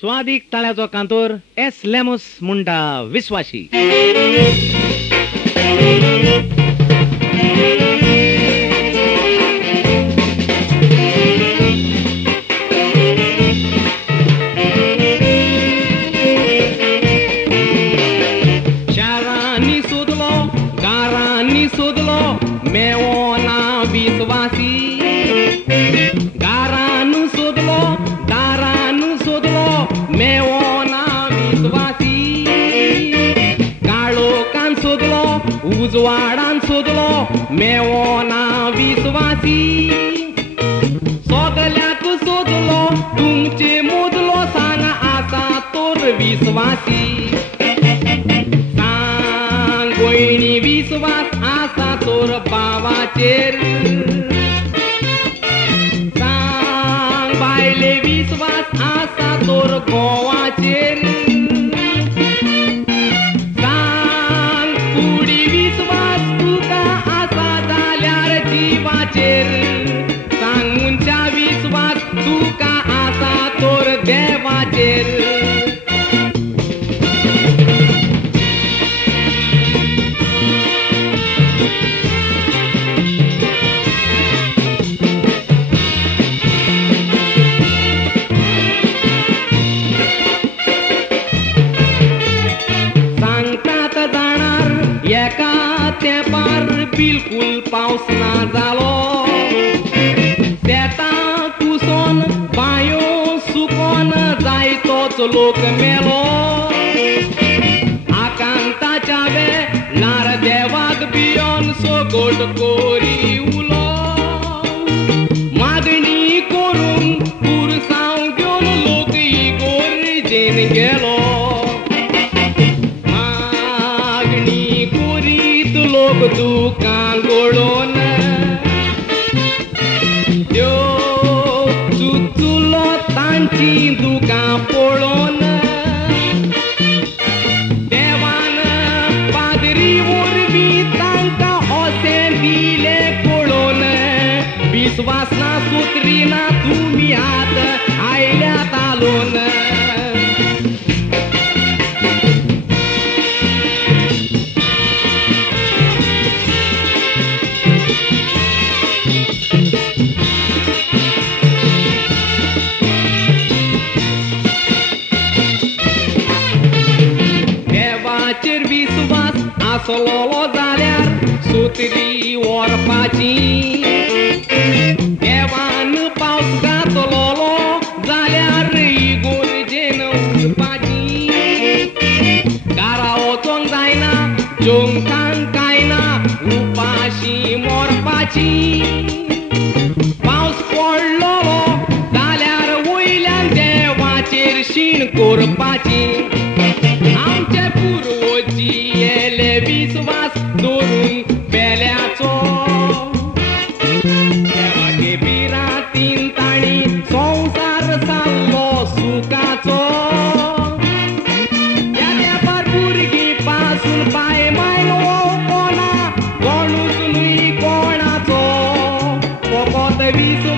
स्वादीक ताळ्याचो कांतोर S लेमोस म्हणटा विस्वाशी. शारांनी सोदलो गारांनी सोदलो मेवो ना विस्वासी. गारान सोदलो दारान सोदलो मेवो ना विस्वासी. काळोखान सोदलो उजवाडान सोदलो मेवो ना विस्वासी. सोगल्याक सोदलो तुमचे मोदलो सांगा आसा तोर विस्वासी. सांग भयणी विस्वास आसा तोर भावाचेर. सांग बायले विस्वास आसा तोर घोवाचेर. सांग कुडी विस्वास तुका आसा जाल्यार जिवाचेर. सांग मुंच्या विस्वास तुका आसा तोर देवाचेर. एका तेंपार बिलकुल पावस ना जालो. शेतां कुसोन बांयो सुकोन जायतोच लोक मेलो. आकांताच्या वेळार देवाक भियोन सोगोट कोरी उलो. मागणी करून पुरसांव घेवन लोक इगोर्जेन गेलो. लोक दुकां घडोवन देव चुचुलो तांची दुकां पळोवन. देवान पाद्री वरवीं तांकां अशें दिलें कळोवन. विस्वास ना सुत्री ना तुमी आत आयल्यात आलोन. देवाचेर विस्वास आसलो जाल्यार सुत्री व्हरपाची. देवान पावस घातलो जाल्यार इगोर्जेन उरपाची. गारा वचोंक जायना जेवंकांक कांय ना उपाशी मरपाची. पावस पडलो जाल्यार वयल्यान देवाचेर शीण करपाची. आमचे पुर्वजी येले विस्वास धरून बेल्याचो. देवागे बिरातीन ताणी संसार सारलो सुखाचो. त्या तेंपार भुरगीं पासून बाय मायलो कोणा कोणूच न्हय कोणाचो. फकत विस्वास